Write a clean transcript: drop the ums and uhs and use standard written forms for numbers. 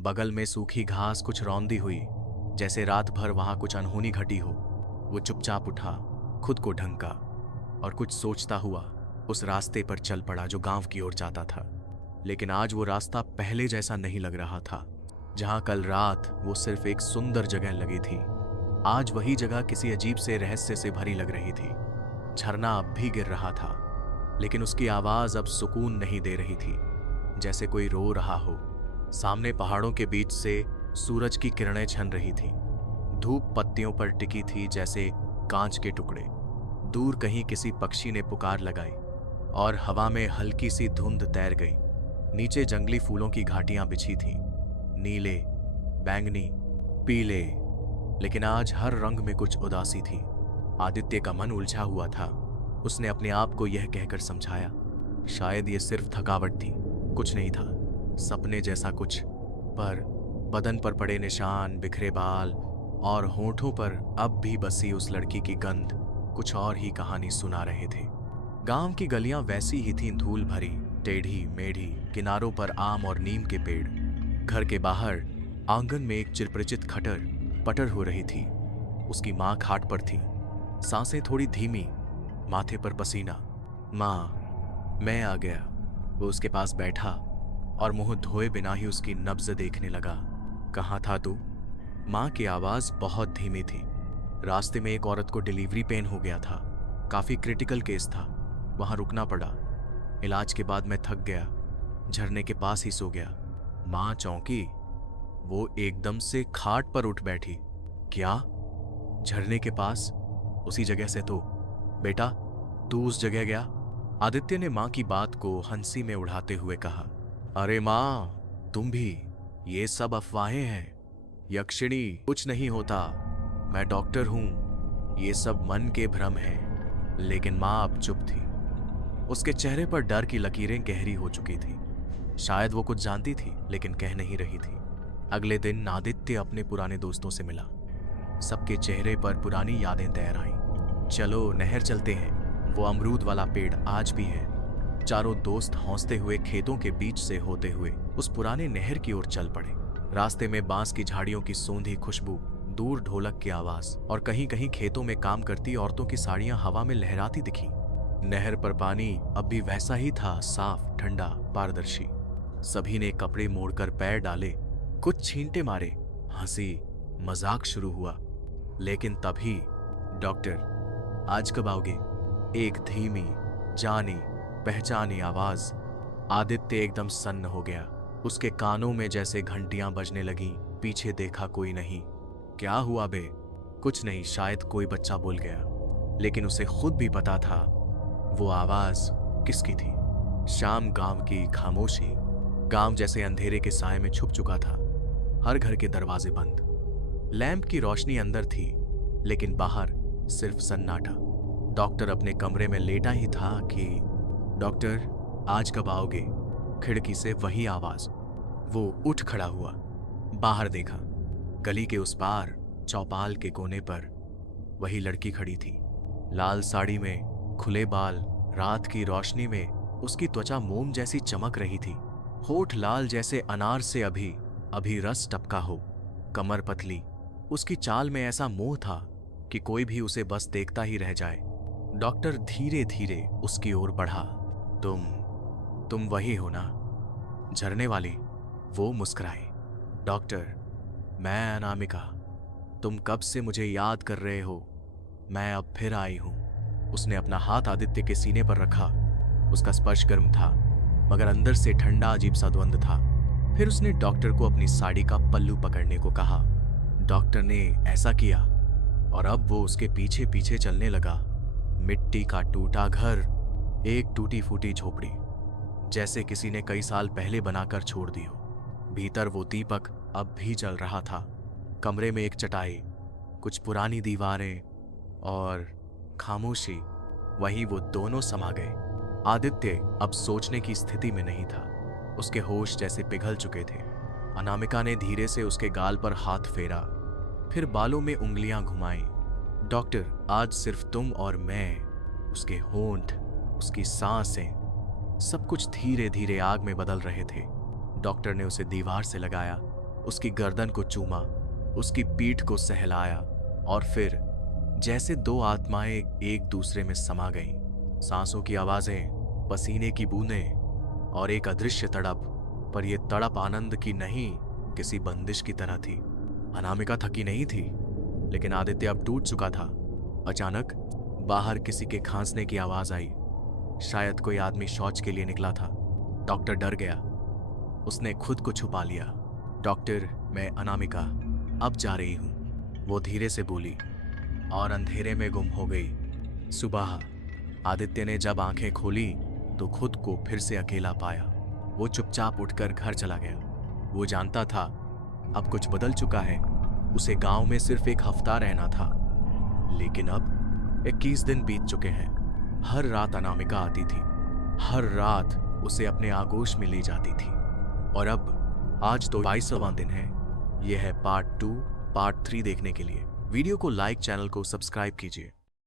बगल में सूखी घास कुछ रौंदी हुई, जैसे रात भर वहां कुछ अनहोनी घटी हो। वो चुपचाप उठा, खुद को ढंका और कुछ सोचता हुआ उस रास्ते पर चल पड़ा जो गांव की ओर जाता था। लेकिन आज वो रास्ता पहले जैसा नहीं लग रहा था। जहां कल रात वो सिर्फ एक सुंदर जगह लगी थी, आज वही जगह किसी अजीब से रहस्य से भरी लग रही थी। झरना अब भी गिर रहा था, लेकिन उसकी आवाज अब सुकून नहीं दे रही थी, जैसे कोई रो रहा हो। सामने पहाड़ों के बीच से सूरज की किरणें छन रही थीं। धूप पत्तियों पर टिकी थी जैसे कांच के टुकड़े। दूर कहीं किसी पक्षी ने पुकार लगाई और हवा में हल्की सी धुंध तैर गई। नीचे जंगली फूलों की घाटियां बिछी थीं, नीले, बैंगनी, पीले, लेकिन आज हर रंग में कुछ उदासी थी। आदित्य का मन उलझा हुआ था। उसने अपने आप को यह कहकर समझाया, शायद ये सिर्फ थकावट थी, कुछ नहीं था, सपने जैसा कुछ। पर बदन पर पड़े निशान, बिखरे बाल और होठों पर अब भी बसी उस लड़की की गंध कुछ और ही कहानी सुना रहे थे। गांव की गलियां वैसी ही थीं, धूल भरी, टेढ़ी मेढ़ी, किनारों पर आम और नीम के पेड़। घर के बाहर आंगन में एक चिरपरिचित खटर पटर हो रही थी। उसकी मां खाट पर थी, सांसें थोड़ी धीमी, माथे पर पसीना। मां, मैं आ गया। वो उसके पास बैठा और मुंह धोए बिना ही उसकी नब्ज देखने लगा। कहाँ था तू? मां की आवाज बहुत धीमी थी। रास्ते में एक औरत को डिलीवरी पेन हो गया था, काफी क्रिटिकल केस था, वहां रुकना पड़ा। इलाज के बाद मैं थक गया, झरने के पास ही सो गया। मां चौंकी। वो एकदम से खाट पर उठ बैठी। क्या? झरने के पास? उसी जगह से तो? बेटा, तू उस जगह गया? आदित्य ने मां की बात को हंसी में उड़ाते हुए कहा। अरे मां, तुम भी, ये सब अफवाहें हैं। यक्षिणी कुछ नहीं होता, मैं डॉक्टर हूं, ये सब मन के भ्रम हैं। लेकिन मां अब चुप थी। उसके चेहरे पर डर की लकीरें गहरी हो चुकी थी। शायद वो कुछ जानती थी, लेकिन कह नहीं रही थी। अगले दिन आदित्य अपने पुराने दोस्तों से मिला। सबके चेहरे पर पुरानी यादें तैर आईं। चलो नहर चलते हैं, वो अमरूद वाला पेड़ आज भी है। चारों दोस्त हौंसते हुए खेतों के बीच से होते हुए उस पुराने नहर की ओर चल पड़े। रास्ते में बांस की झाड़ियों की सोंधी खुशबू, दूर ढोलक की आवाज और कहीं कहीं खेतों में काम करती औरतों की साड़ियां हवा में लहराती दिखी। नहर पर पानी अब भी वैसा ही था, साफ, ठंडा, पारदर्शी। सभी ने कपड़े मोड़कर पैर डाले, कुछ छींटे मारे, हंसी मजाक शुरू हुआ। लेकिन तभी, डॉक्टर, आज कब आओगे? एक धीमी, जानी पहचानी आवाज। आदित्य एकदम सन्न हो गया। उसके कानों में जैसे घंटियां बजने लगीं। पीछे देखा, कोई नहीं। क्या हुआ बे? कुछ नहीं, शायद कोई बच्चा बोल गया। लेकिन उसे खुद भी पता था वो आवाज किसकी थी। शाम, गांव की खामोशी। गांव जैसे अंधेरे के साए में छुप चुका था। हर घर के दरवाजे बंद। लैंप की रोशनी अंदर थी, लेकिन बाहर सिर्फ सन्नाटा। डॉक्टर अपने कमरे में लेटा ही था कि, डॉक्टर, आज कब आओगे? खिड़की से वही आवाज। वो उठ खड़ा हुआ, बाहर देखा। गली के उस पार, चौपाल के कोने पर वही लड़की खड़ी थी, लाल साड़ी में, खुले बाल। रात की रोशनी में उसकी त्वचा मोम जैसी चमक रही थी। होठ लाल जैसे अनार से अभी रस टपका हो। कमर पतली। उसकी चाल में ऐसा मोह था कि कोई भी उसे बस देखता ही रह जाए। डॉक्टर धीरे धीरे उसकी ओर बढ़ा। तुम वही हो ना, झरने वाली? वो मुस्कुराई। डॉक्टर, मैं अनामिका। तुम कब से मुझे याद कर रहे हो? मैं अब फिर आई हूं। उसने अपना हाथ आदित्य के सीने पर रखा। उसका स्पर्श गर्म था, मगर अंदर से ठंडा अजीब सा द्वंद था। फिर उसने डॉक्टर को अपनी साड़ी का पल्लू पकड़ने को कहा। डॉक्टर ने ऐसा किया और अब वो उसके पीछे पीछे चलने लगा। मिट्टी का टूटा घर, एक टूटी फूटी झोपड़ी, जैसे किसी ने कई साल पहले बनाकर छोड़ दी हो। भीतर वो दीपक अब भी जल रहा था। कमरे में एक चटाई, कुछ पुरानी दीवारें और खामोशी, वहीं वो दोनों समा गए। आदित्य अब सोचने की स्थिति में नहीं था। उसके होश जैसे पिघल चुके थे। अनामिका ने धीरे से उसके गाल पर हाथ फेरा, फिर बालों में उंगलियां घुमाई। डॉक्टर, आज सिर्फ तुम और मैं। उसके होंठ, उसकी सांसें, सब कुछ धीरे धीरे आग में बदल रहे थे। डॉक्टर ने उसे दीवार से लगाया, उसकी गर्दन को चूमा, उसकी पीठ को सहलाया और फिर जैसे दो आत्माएं एक दूसरे में समा गईं। सांसों की आवाजें, पसीने की बूंदें और एक अदृश्य तड़प। पर यह तड़प आनंद की नहीं, किसी बंदिश की तरह थी। अनामिका थकी नहीं थी, लेकिन आदित्य अब टूट चुका था। अचानक बाहर किसी के खांसने की आवाज आई। शायद कोई आदमी शौच के लिए निकला था। डॉक्टर डर गया। उसने खुद को छुपा लिया। डॉक्टर, मैं अनामिका अब जा रही हूं, वो धीरे से बोली और अंधेरे में गुम हो गई। सुबह आदित्य ने जब आंखें खोली तो खुद को फिर से अकेला पाया। वो चुपचाप उठकर घर चला गया। वो जानता था अब कुछ बदल चुका है। उसे गांव में सिर्फ एक हफ्ता रहना था, लेकिन अब 21 दिन बीत चुके हैं। हर रात अनामिका आती थी, हर रात उसे अपने आगोश में ले जाती थी। और अब आज तो 22वां दिन है। यह है पार्ट 2। पार्ट 3 देखने के लिए वीडियो को लाइक, चैनल को सब्सक्राइब कीजिए।